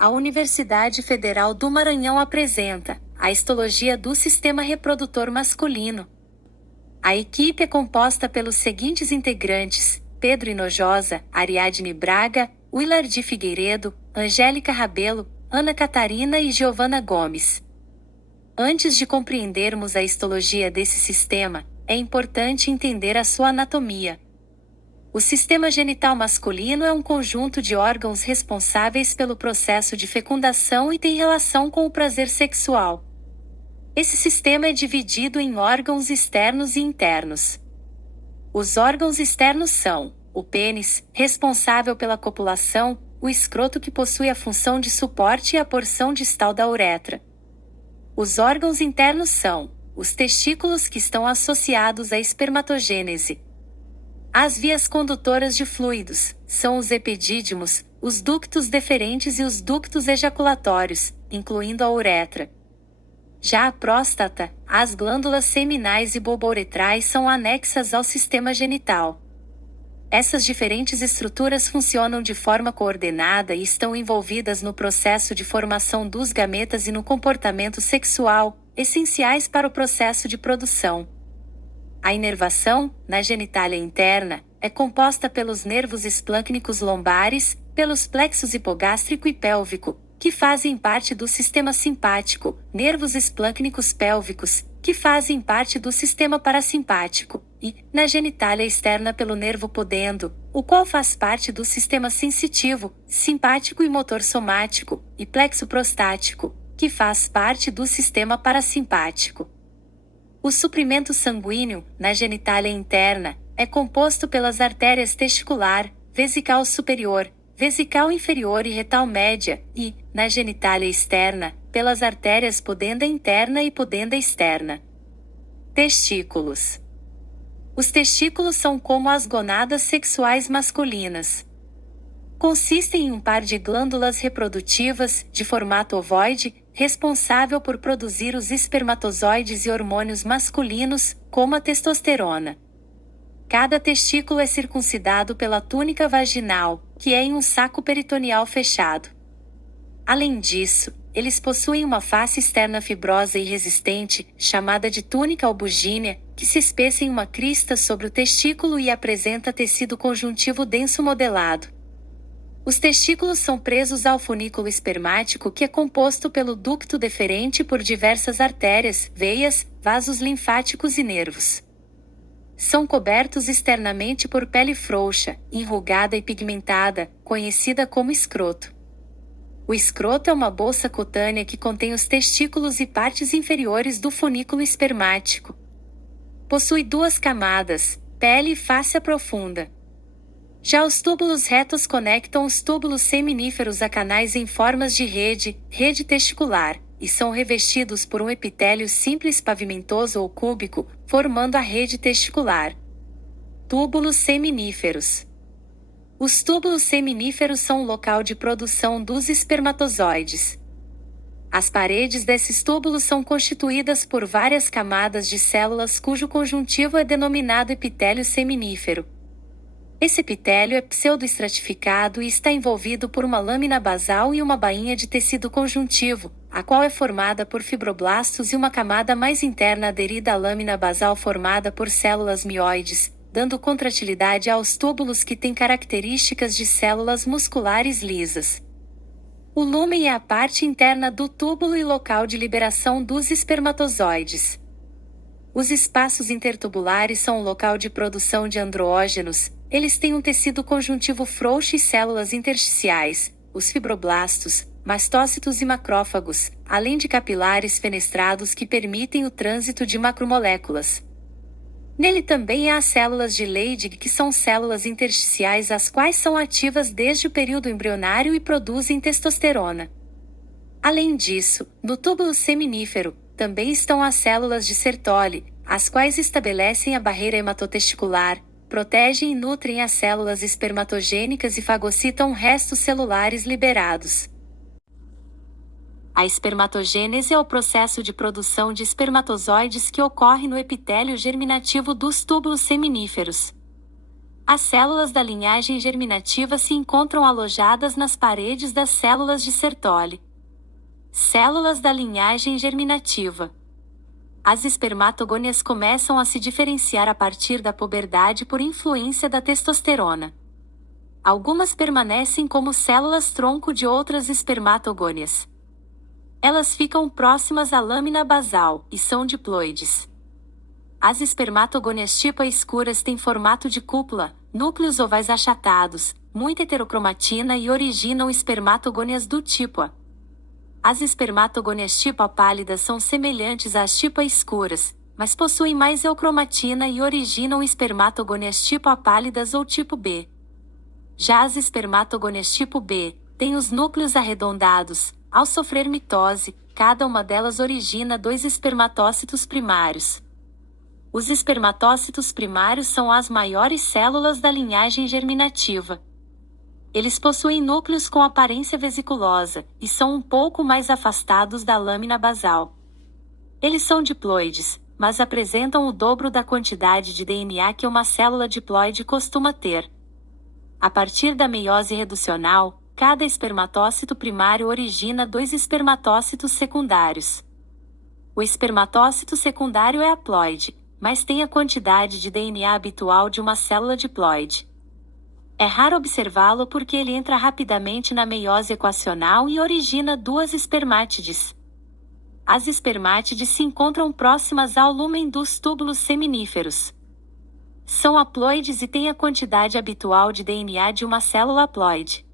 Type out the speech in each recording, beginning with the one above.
a Universidade Federal do Maranhão apresenta a histologia do sistema reprodutor masculino. A equipe é composta pelos seguintes integrantes: Pedro Hinojosa, Ariadne Braga, Willardi Figueiredo, Angélica Rabelo, Ana Catarina e Giovana Gomes. Antes de compreendermos a histologia desse sistema, é importante entender a sua anatomia. O sistema genital masculino é um conjunto de órgãos responsáveis pelo processo de fecundação e tem relação com o prazer sexual. Esse sistema é dividido em órgãos externos e internos. Os órgãos externos são o pênis, responsável pela copulação, o escroto, que possui a função de suporte, e a porção distal da uretra. Os órgãos internos são os testículos, que estão associados à espermatogênese. As vias condutoras de fluidos são os epidídimos, os ductos deferentes e os ductos ejaculatórios, incluindo a uretra. Já a próstata, as glândulas seminais e bulbouretrais são anexas ao sistema genital. Essas diferentes estruturas funcionam de forma coordenada e estão envolvidas no processo de formação dos gametas e no comportamento sexual, essenciais para o processo de produção. A inervação, na genitália interna, é composta pelos nervos esplâncnicos lombares, pelos plexos hipogástrico e pélvico, que fazem parte do sistema simpático, nervos esplâncnicos pélvicos, que fazem parte do sistema parasimpático, e, na genitália externa, pelo nervo pudendo, o qual faz parte do sistema sensitivo, simpático e motor somático, e plexo prostático, que faz parte do sistema parasimpático. O suprimento sanguíneo, na genitália interna, é composto pelas artérias testicular, vesical superior, vesical inferior e retal média, e, na genitália externa, pelas artérias pudenda interna e pudenda externa. Testículos. Os testículos são como as gonadas sexuais masculinas. Consistem em um par de glândulas reprodutivas, de formato ovoide, responsável por produzir os espermatozoides e hormônios masculinos, como a testosterona. Cada testículo é circuncidado pela túnica vaginal, que é em um saco peritoneal fechado. Além disso, eles possuem uma face externa fibrosa e resistente, chamada de túnica albugínea, que se espessa em uma crista sobre o testículo e apresenta tecido conjuntivo denso modelado. Os testículos são presos ao funículo espermático, que é composto pelo ducto deferente por diversas artérias, veias, vasos linfáticos e nervos. São cobertos externamente por pele frouxa, enrugada e pigmentada, conhecida como escroto. O escroto é uma bolsa cutânea que contém os testículos e partes inferiores do funículo espermático. Possui duas camadas, pele e fáscia profunda. Já os túbulos retos conectam os túbulos seminíferos a canais em formas de rede testicular, e são revestidos por um epitélio simples pavimentoso ou cúbico, formando a rede testicular. Túbulos seminíferos. Os túbulos seminíferos são o local de produção dos espermatozoides. As paredes desses túbulos são constituídas por várias camadas de células cujo conjuntivo é denominado epitélio seminífero. Esse epitélio é pseudoestratificado e está envolvido por uma lâmina basal e uma bainha de tecido conjuntivo, a qual é formada por fibroblastos, e uma camada mais interna aderida à lâmina basal formada por células mioides, dando contratilidade aos túbulos, que têm características de células musculares lisas. O lúmen é a parte interna do túbulo e local de liberação dos espermatozoides. Os espaços intertubulares são o local de produção de andrógenos. Eles têm um tecido conjuntivo frouxo e células intersticiais, os fibroblastos, mastócitos e macrófagos, além de capilares fenestrados que permitem o trânsito de macromoléculas. Nele também há as células de Leydig, que são células intersticiais as quais são ativas desde o período embrionário e produzem testosterona. Além disso, no túbulo seminífero, também estão as células de Sertoli, as quais estabelecem a barreira hematotesticular, protegem e nutrem as células espermatogênicas e fagocitam restos celulares liberados. A espermatogênese é o processo de produção de espermatozoides que ocorre no epitélio germinativo dos túbulos seminíferos. As células da linhagem germinativa se encontram alojadas nas paredes das células de Sertoli. Células da linhagem germinativa. As espermatogônias começam a se diferenciar a partir da puberdade por influência da testosterona. Algumas permanecem como células-tronco de outras espermatogônias. Elas ficam próximas à lâmina basal e são diploides. As espermatogônias tipo A escuras têm formato de cúpula, núcleos ovais achatados, muita heterocromatina e originam espermatogônias do tipo A. As espermatogônias tipo A pálidas são semelhantes às tipo A escuras, mas possuem mais eucromatina e originam espermatogônias tipo A pálidas ou tipo B. Já as espermatogônias tipo B têm os núcleos arredondados. Ao sofrer mitose, cada uma delas origina 2 espermatócitos primários. Os espermatócitos primários são as maiores células da linhagem germinativa. Eles possuem núcleos com aparência vesiculosa e são um pouco mais afastados da lâmina basal. Eles são diploides, mas apresentam o dobro da quantidade de DNA que uma célula diploide costuma ter. A partir da meiose reducional, cada espermatócito primário origina 2 espermatócitos secundários. O espermatócito secundário é haploide, mas tem a quantidade de DNA habitual de uma célula diploide. É raro observá-lo porque ele entra rapidamente na meiose equacional e origina 2 espermátides. As espermátides se encontram próximas ao lúmen dos túbulos seminíferos. São haploides e têm a quantidade habitual de DNA de uma célula haploide.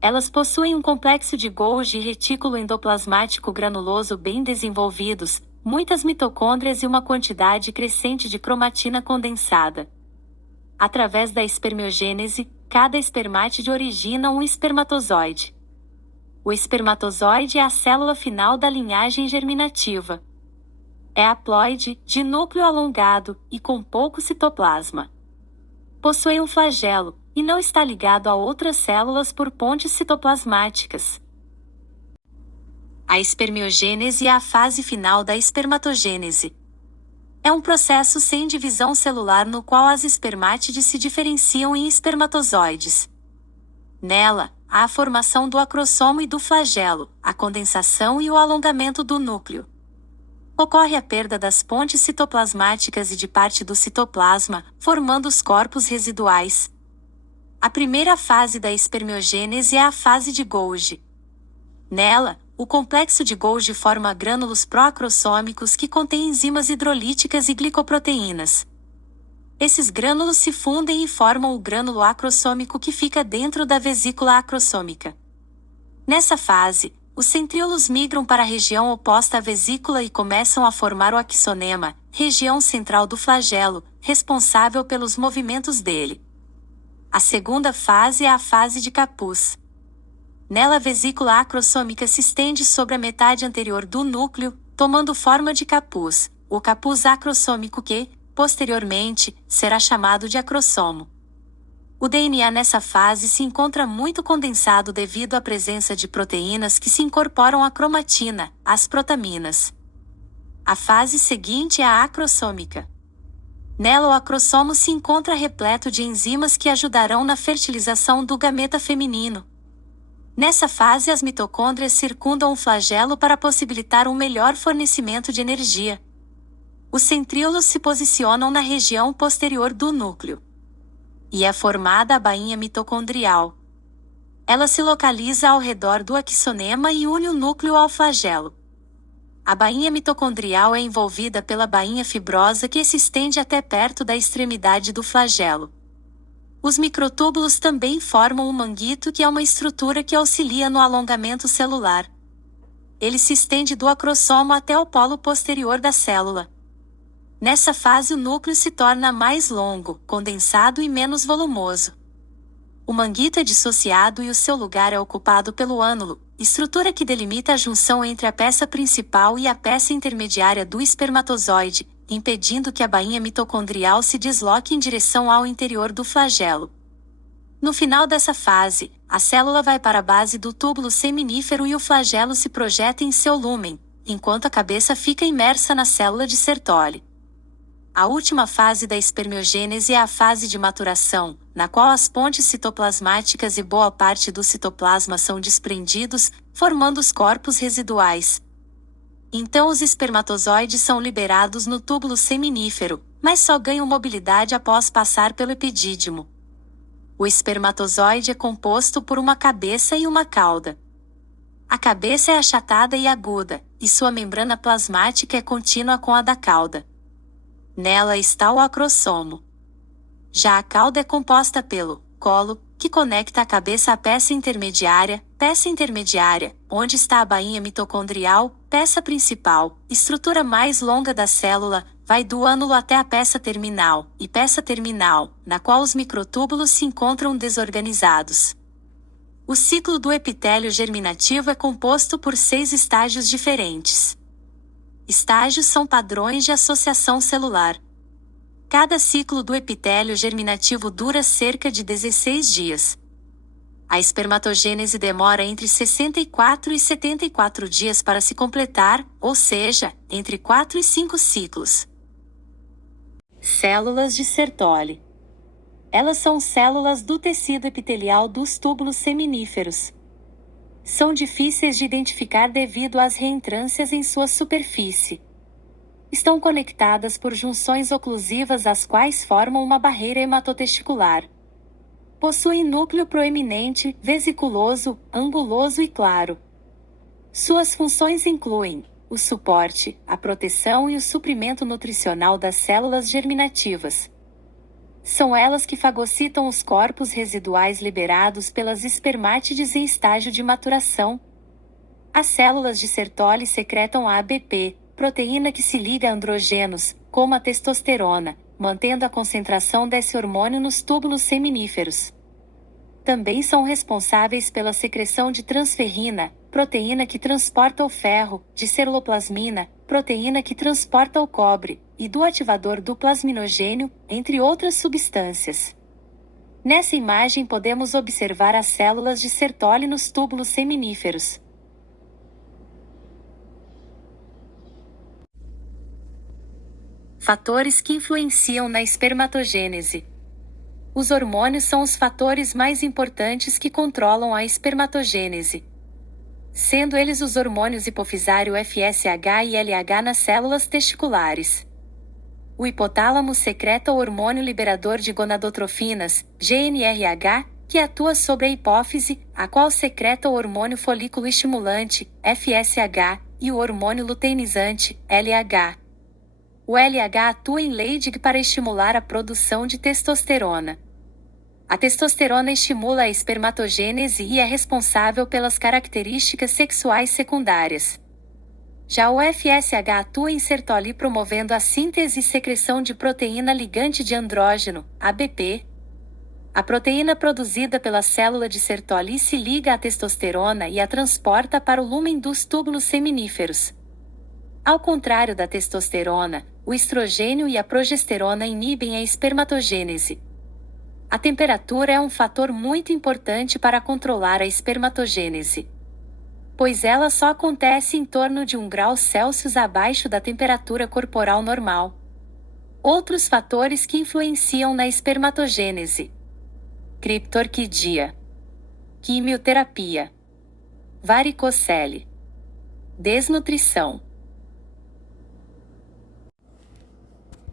Elas possuem um complexo de Golgi e retículo endoplasmático granuloso bem desenvolvidos, muitas mitocôndrias e uma quantidade crescente de cromatina condensada. Através da espermiogênese, cada espermátide origina um espermatozoide. O espermatozoide é a célula final da linhagem germinativa. É haploide, de núcleo alongado e com pouco citoplasma. Possui um flagelo, e não está ligado a outras células por pontes citoplasmáticas. A espermiogênese é a fase final da espermatogênese. É um processo sem divisão celular no qual as espermátides se diferenciam em espermatozoides. Nela, há a formação do acrossomo e do flagelo, a condensação e o alongamento do núcleo. Ocorre a perda das pontes citoplasmáticas e de parte do citoplasma, formando os corpos residuais. A primeira fase da espermiogênese é a fase de Golgi. Nela, o complexo de Golgi forma grânulos proacrossômicos que contêm enzimas hidrolíticas e glicoproteínas. Esses grânulos se fundem e formam o grânulo acrossômico que fica dentro da vesícula acrossômica. Nessa fase, os centríolos migram para a região oposta à vesícula e começam a formar o axonema, região central do flagelo, responsável pelos movimentos dele. A segunda fase é a fase de capuz. Nela a vesícula acrossômica se estende sobre a metade anterior do núcleo, tomando forma de capuz, o capuz acrossômico que, posteriormente, será chamado de acrossomo. O DNA nessa fase se encontra muito condensado devido à presença de proteínas que se incorporam à cromatina, as protaminas. A fase seguinte é a acrossômica. Nela o acrossomo se encontra repleto de enzimas que ajudarão na fertilização do gameta feminino. Nessa fase as mitocôndrias circundam o flagelo para possibilitar um melhor fornecimento de energia. Os centríolos se posicionam na região posterior do núcleo. E é formada a bainha mitocondrial. Ela se localiza ao redor do axonema e une o núcleo ao flagelo. A bainha mitocondrial é envolvida pela bainha fibrosa que se estende até perto da extremidade do flagelo. Os microtúbulos também formam o manguito, que é uma estrutura que auxilia no alongamento celular. Ele se estende do acrossomo até o polo posterior da célula. Nessa fase o núcleo se torna mais longo, condensado e menos volumoso. O manguito é dissociado e o seu lugar é ocupado pelo ânulo, estrutura que delimita a junção entre a peça principal e a peça intermediária do espermatozoide, impedindo que a bainha mitocondrial se desloque em direção ao interior do flagelo. No final dessa fase, a célula vai para a base do túbulo seminífero e o flagelo se projeta em seu lúmen, enquanto a cabeça fica imersa na célula de Sertoli. A última fase da espermiogênese é a fase de maturação, na qual as pontes citoplasmáticas e boa parte do citoplasma são desprendidos, formando os corpos residuais. Então os espermatozoides são liberados no túbulo seminífero, mas só ganham mobilidade após passar pelo epidídimo. O espermatozoide é composto por uma cabeça e uma cauda. A cabeça é achatada e aguda, e sua membrana plasmática é contínua com a da cauda. Nela está o acrossomo. Já a cauda é composta pelo colo, que conecta a cabeça à peça intermediária, onde está a bainha mitocondrial, peça principal, estrutura mais longa da célula, vai do ânulo até a peça terminal, na qual os microtúbulos se encontram desorganizados. O ciclo do epitélio germinativo é composto por 6 estágios diferentes. Estágios são padrões de associação celular. Cada ciclo do epitélio germinativo dura cerca de 16 dias. A espermatogênese demora entre 64 e 74 dias para se completar, ou seja, entre 4 e 5 ciclos. Células de Sertoli. Elas são células do tecido epitelial dos túbulos seminíferos. São difíceis de identificar devido às reentrâncias em sua superfície. Estão conectadas por junções oclusivas as quais formam uma barreira hematotesticular. Possuem núcleo proeminente, vesiculoso, anguloso e claro. Suas funções incluem o suporte, a proteção e o suprimento nutricional das células germinativas. São elas que fagocitam os corpos residuais liberados pelas espermátides em estágio de maturação. As células de Sertoli secretam a ABP, proteína que se liga a androgênios, como a testosterona, mantendo a concentração desse hormônio nos túbulos seminíferos. Também são responsáveis pela secreção de transferrina, proteína que transporta o ferro, de ceruloplasmina, proteína que transporta o cobre, e do ativador do plasminogênio, entre outras substâncias. Nessa imagem podemos observar as células de Sertoli nos túbulos seminíferos. Fatores que influenciam na espermatogênese. Os hormônios são os fatores mais importantes que controlam a espermatogênese, sendo eles os hormônios hipofisário FSH e LH nas células testiculares. O hipotálamo secreta o hormônio liberador de gonadotrofinas, GnRH, que atua sobre a hipófise, a qual secreta o hormônio folículo estimulante, FSH, e o hormônio luteinizante, LH. O LH atua em Leydig para estimular a produção de testosterona. A testosterona estimula a espermatogênese e é responsável pelas características sexuais secundárias. Já o FSH atua em Sertoli promovendo a síntese e secreção de proteína ligante de andrógeno, ABP. A proteína produzida pela célula de Sertoli se liga à testosterona e a transporta para o lúmen dos túbulos seminíferos. Ao contrário da testosterona, o estrogênio e a progesterona inibem a espermatogênese. A temperatura é um fator muito importante para controlar a espermatogênese, pois ela só acontece em torno de 1 grau Celsius abaixo da temperatura corporal normal. Outros fatores que influenciam na espermatogênese: criptorquidia, quimioterapia, varicocele, desnutrição.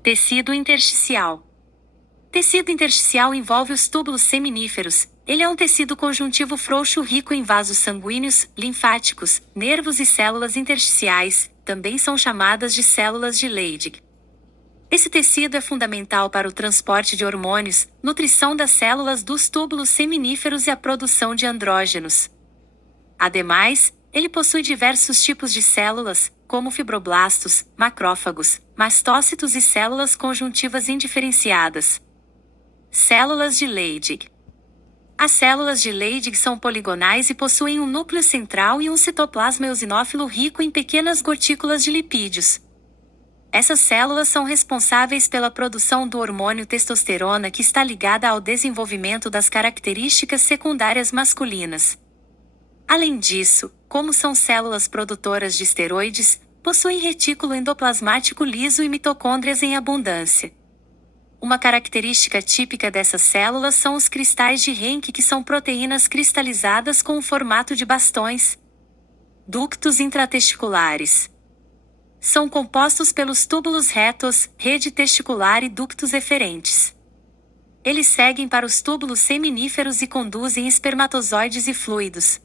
Tecido intersticial. Tecido intersticial envolve os túbulos seminíferos. Ele é um tecido conjuntivo frouxo rico em vasos sanguíneos, linfáticos, nervos e células intersticiais, também são chamadas de células de Leydig. Esse tecido é fundamental para o transporte de hormônios, nutrição das células dos túbulos seminíferos e a produção de andrógenos. Ademais, ele possui diversos tipos de células, como fibroblastos, macrófagos, mastócitos e células conjuntivas indiferenciadas. Células de Leydig. As células de Leydig são poligonais e possuem um núcleo central e um citoplasma eosinófilo rico em pequenas gotículas de lipídios. Essas células são responsáveis pela produção do hormônio testosterona, que está ligada ao desenvolvimento das características secundárias masculinas. Além disso, como são células produtoras de esteroides, Possuem retículo endoplasmático liso e mitocôndrias em abundância. Uma característica típica dessas células são os cristais de Henke, que são proteínas cristalizadas com o formato de bastões. Ductos intratesticulares. São compostos pelos túbulos retos, rede testicular e ductos eferentes. Eles seguem para os túbulos seminíferos e conduzem espermatozoides e fluidos.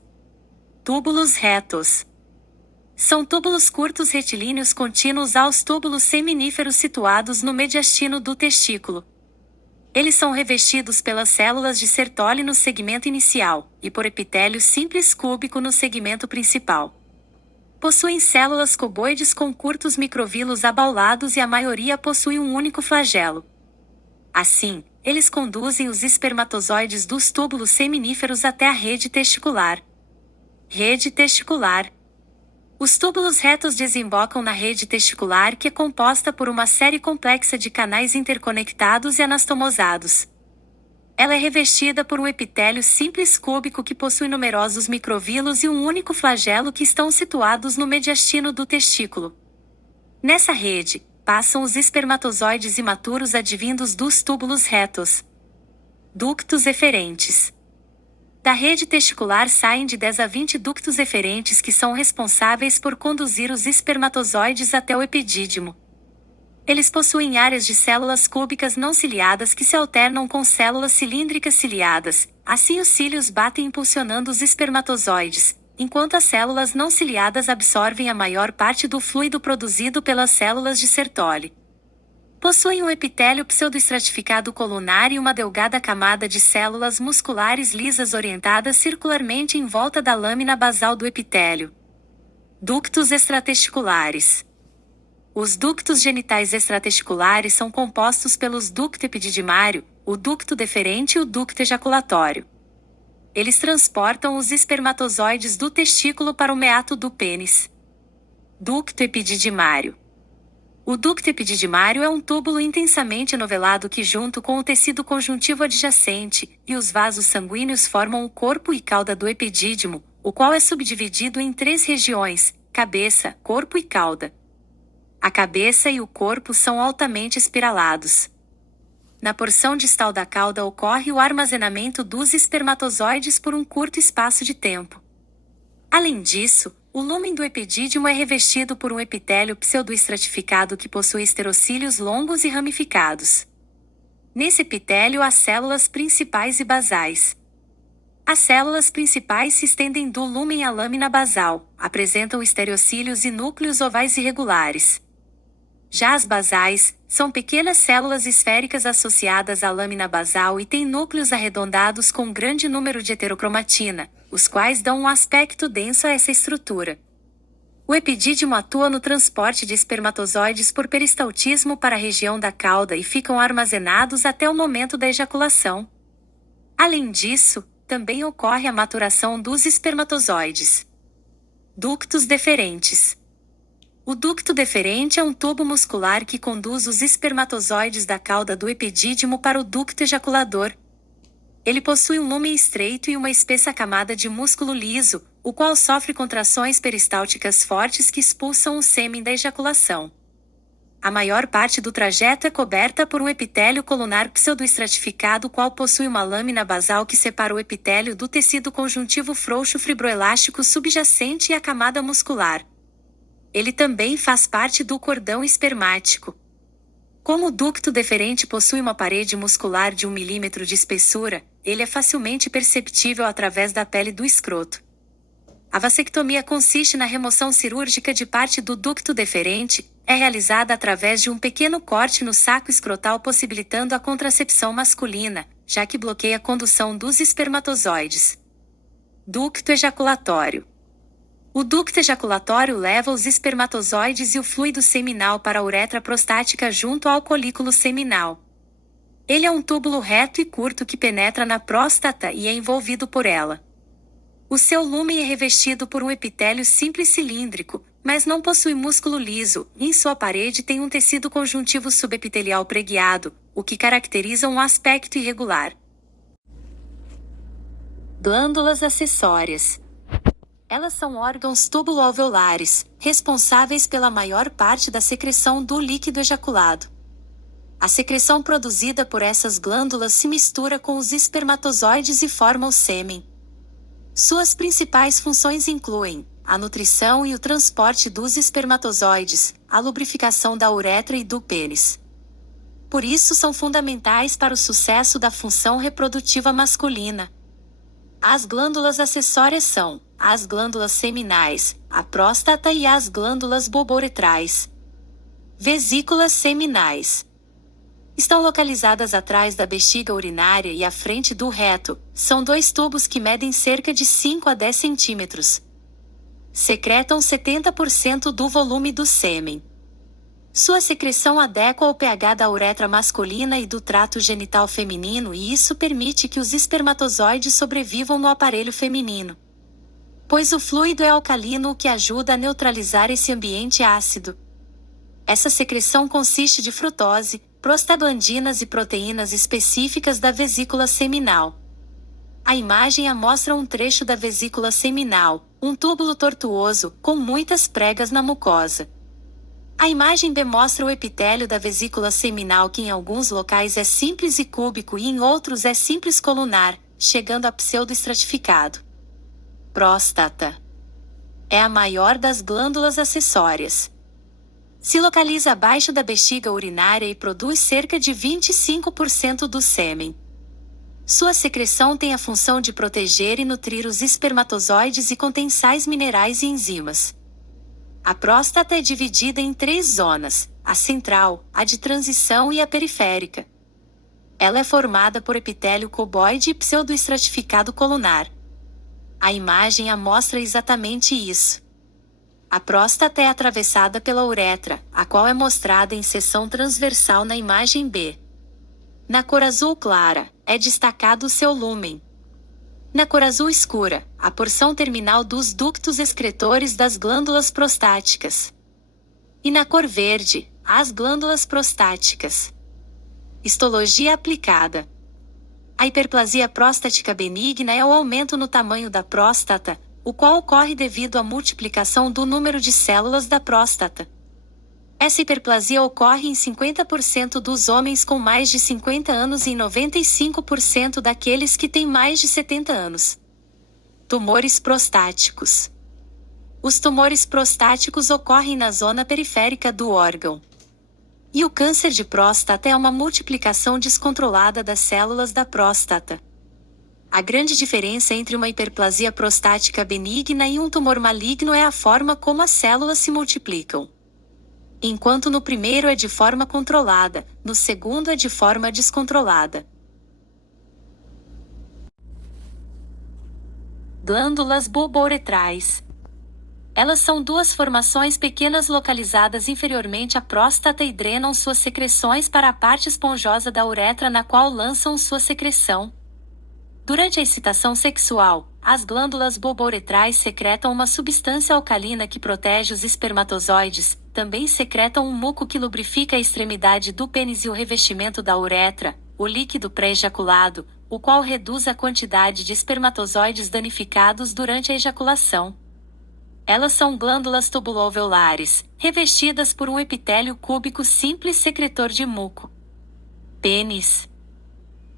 Túbulos retos. São túbulos curtos retilíneos contínuos aos túbulos seminíferos situados no mediastino do testículo. Eles são revestidos pelas células de Sertoli no segmento inicial, e por epitélio simples cúbico no segmento principal. Possuem células cuboides com curtos microvílos abaulados e a maioria possui um único flagelo. Assim, eles conduzem os espermatozoides dos túbulos seminíferos até a rede testicular. Rede testicular. Os túbulos retos desembocam na rede testicular, que é composta por uma série complexa de canais interconectados e anastomosados. Ela é revestida por um epitélio simples cúbico que possui numerosos microvílos e um único flagelo que estão situados no mediastino do testículo. Nessa rede, passam os espermatozoides imaturos advindos dos túbulos retos. Ductos eferentes. Da rede testicular saem de 10 a 20 ductos eferentes que são responsáveis por conduzir os espermatozoides até o epidídimo. Eles possuem áreas de células cúbicas não ciliadas que se alternam com células cilíndricas ciliadas, assim os cílios batem impulsionando os espermatozoides, enquanto as células não ciliadas absorvem a maior parte do fluido produzido pelas células de Sertoli. Possuem um epitélio pseudoestratificado colunar e uma delgada camada de células musculares lisas orientadas circularmente em volta da lâmina basal do epitélio. Ductos extratesticulares. Os ductos genitais extratesticulares são compostos pelos ducto epididimário, o ducto deferente e o ducto ejaculatório. Eles transportam os espermatozoides do testículo para o meato do pênis. Ducto epididimário. O ducto epididimário é um túbulo intensamente enovelado que, junto com o tecido conjuntivo adjacente e os vasos sanguíneos, formam o corpo e cauda do epidídimo, o qual é subdividido em 3 regiões: cabeça, corpo e cauda. A cabeça e o corpo são altamente espiralados. Na porção distal da cauda ocorre o armazenamento dos espermatozoides por um curto espaço de tempo. Além disso, o lúmen do epidídimo é revestido por um epitélio pseudoestratificado que possui esterocílios longos e ramificados. Nesse epitélio há células principais e basais. As células principais se estendem do lúmen à lâmina basal, apresentam estereocílios e núcleos ovais irregulares. Já as basais são pequenas células esféricas associadas à lâmina basal e têm núcleos arredondados com um grande número de heterocromatina, os quais dão um aspecto denso a essa estrutura. O epidídimo atua no transporte de espermatozoides por peristaltismo para a região da cauda e ficam armazenados até o momento da ejaculação. Além disso, também ocorre a maturação dos espermatozoides. Ductos deferentes. O ducto deferente é um tubo muscular que conduz os espermatozoides da cauda do epidídimo para o ducto ejaculador. Ele possui um lúmen estreito e uma espessa camada de músculo liso, o qual sofre contrações peristálticas fortes que expulsam o sêmen da ejaculação. A maior parte do trajeto é coberta por um epitélio colunar pseudoestratificado, qual possui uma lâmina basal que separa o epitélio do tecido conjuntivo frouxo fibroelástico subjacente e a camada muscular. Ele também faz parte do cordão espermático. Como o ducto deferente possui uma parede muscular de 1 milímetro de espessura, ele é facilmente perceptível através da pele do escroto. A vasectomia consiste na remoção cirúrgica de parte do ducto deferente, é realizada através de um pequeno corte no saco escrotal, possibilitando a contracepção masculina, já que bloqueia a condução dos espermatozoides. Ducto ejaculatório. O ducto ejaculatório leva os espermatozoides e o fluido seminal para a uretra prostática junto ao colículo seminal. Ele é um túbulo reto e curto que penetra na próstata e é envolvido por ela. O seu lúmen é revestido por um epitélio simples cilíndrico, mas não possui músculo liso, e em sua parede tem um tecido conjuntivo subepitelial preguiado, o que caracteriza um aspecto irregular. Glândulas acessórias. Elas são órgãos túbulo-alveolares, responsáveis pela maior parte da secreção do líquido ejaculado. A secreção produzida por essas glândulas se mistura com os espermatozoides e forma o sêmen. Suas principais funções incluem a nutrição e o transporte dos espermatozoides, a lubrificação da uretra e do pênis. Por isso são fundamentais para o sucesso da função reprodutiva masculina. As glândulas acessórias são as glândulas seminais, a próstata e as glândulas bulbouretrais. Vesículas seminais. Estão localizadas atrás da bexiga urinária e à frente do reto. São dois tubos que medem cerca de 5 a 10 centímetros. Secretam 70% do volume do sêmen. Sua secreção adequa ao pH da uretra masculina e do trato genital feminino, e isso permite que os espermatozoides sobrevivam no aparelho feminino. Pois o fluido é alcalino, o que ajuda a neutralizar esse ambiente ácido. Essa secreção consiste de frutose, prostaglandinas e proteínas específicas da vesícula seminal. A imagem mostra um trecho da vesícula seminal, um túbulo tortuoso, com muitas pregas na mucosa. A imagem B mostra o epitélio da vesícula seminal, que em alguns locais é simples e cúbico e em outros é simples colunar, chegando a pseudoestratificado. Próstata. É a maior das glândulas acessórias. Se localiza abaixo da bexiga urinária e produz cerca de 25% do sêmen. Sua secreção tem a função de proteger e nutrir os espermatozoides e contém sais minerais e enzimas. A próstata é dividida em 3 zonas: a central, a de transição e a periférica. Ela é formada por epitélio cuboide e pseudoestratificado colunar. A imagem mostra exatamente isso. A próstata é atravessada pela uretra, a qual é mostrada em seção transversal na imagem B. Na cor azul clara, é destacado o seu lúmen. Na cor azul escura, a porção terminal dos ductos excretores das glândulas prostáticas. E na cor verde, as glândulas prostáticas. Histologia aplicada. A hiperplasia prostática benigna é o aumento no tamanho da próstata, o qual ocorre devido à multiplicação do número de células da próstata. Essa hiperplasia ocorre em 50% dos homens com mais de 50 anos e em 95% daqueles que têm mais de 70 anos. Tumores prostáticos. Os tumores prostáticos ocorrem na zona periférica do órgão. E o câncer de próstata é uma multiplicação descontrolada das células da próstata. A grande diferença entre uma hiperplasia prostática benigna e um tumor maligno é a forma como as células se multiplicam. Enquanto no primeiro é de forma controlada, no segundo é de forma descontrolada. Glândulas bulbouretrais. Elas são 2 formações pequenas localizadas inferiormente à próstata e drenam suas secreções para a parte esponjosa da uretra, na qual lançam sua secreção. Durante a excitação sexual, as glândulas bulbouretrais secretam uma substância alcalina que protege os espermatozoides, também secretam um muco que lubrifica a extremidade do pênis e o revestimento da uretra, o líquido pré-ejaculado, o qual reduz a quantidade de espermatozoides danificados durante a ejaculação. Elas são glândulas tubulo-alveolares, revestidas por um epitélio cúbico simples secretor de muco. Pênis.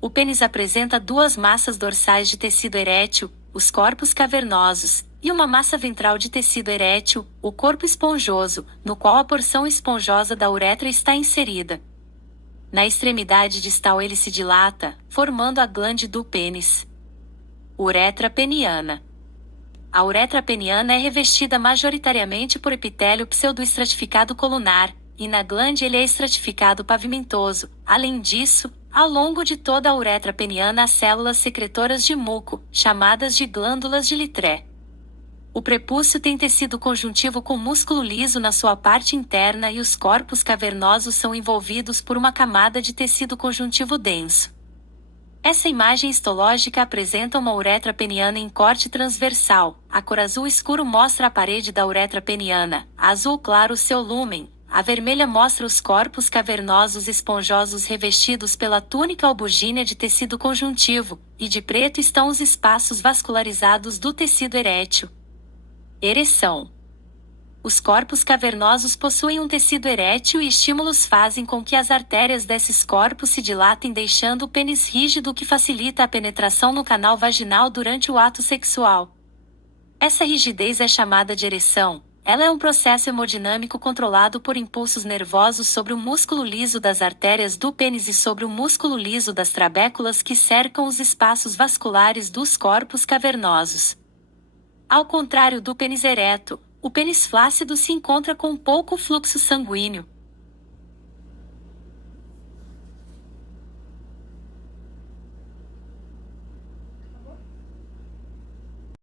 O pênis apresenta 2 massas dorsais de tecido erétil, os corpos cavernosos, e uma massa ventral de tecido erétil, o corpo esponjoso, no qual a porção esponjosa da uretra está inserida. Na extremidade distal ele se dilata, formando a glande do pênis. Uretra peniana. A uretra peniana é revestida majoritariamente por epitélio pseudoestratificado colunar, e na glande ele é estratificado pavimentoso. Além disso, ao longo de toda a uretra peniana há células secretoras de muco, chamadas de glândulas de Littré. O prepúcio tem tecido conjuntivo com músculo liso na sua parte interna e os corpos cavernosos são envolvidos por uma camada de tecido conjuntivo denso. Essa imagem histológica apresenta uma uretra peniana em corte transversal. A cor azul escuro mostra a parede da uretra peniana, a azul claro o seu lúmen, a vermelha mostra os corpos cavernosos esponjosos revestidos pela túnica albugínea de tecido conjuntivo, e de preto estão os espaços vascularizados do tecido erétil. Ereção. Os corpos cavernosos possuem um tecido erétil e estímulos fazem com que as artérias desses corpos se dilatem, deixando o pênis rígido, o que facilita a penetração no canal vaginal durante o ato sexual. Essa rigidez é chamada de ereção. Ela é um processo hemodinâmico controlado por impulsos nervosos sobre o músculo liso das artérias do pênis e sobre o músculo liso das trabéculas que cercam os espaços vasculares dos corpos cavernosos. Ao contrário do pênis ereto, o pênis flácido se encontra com pouco fluxo sanguíneo,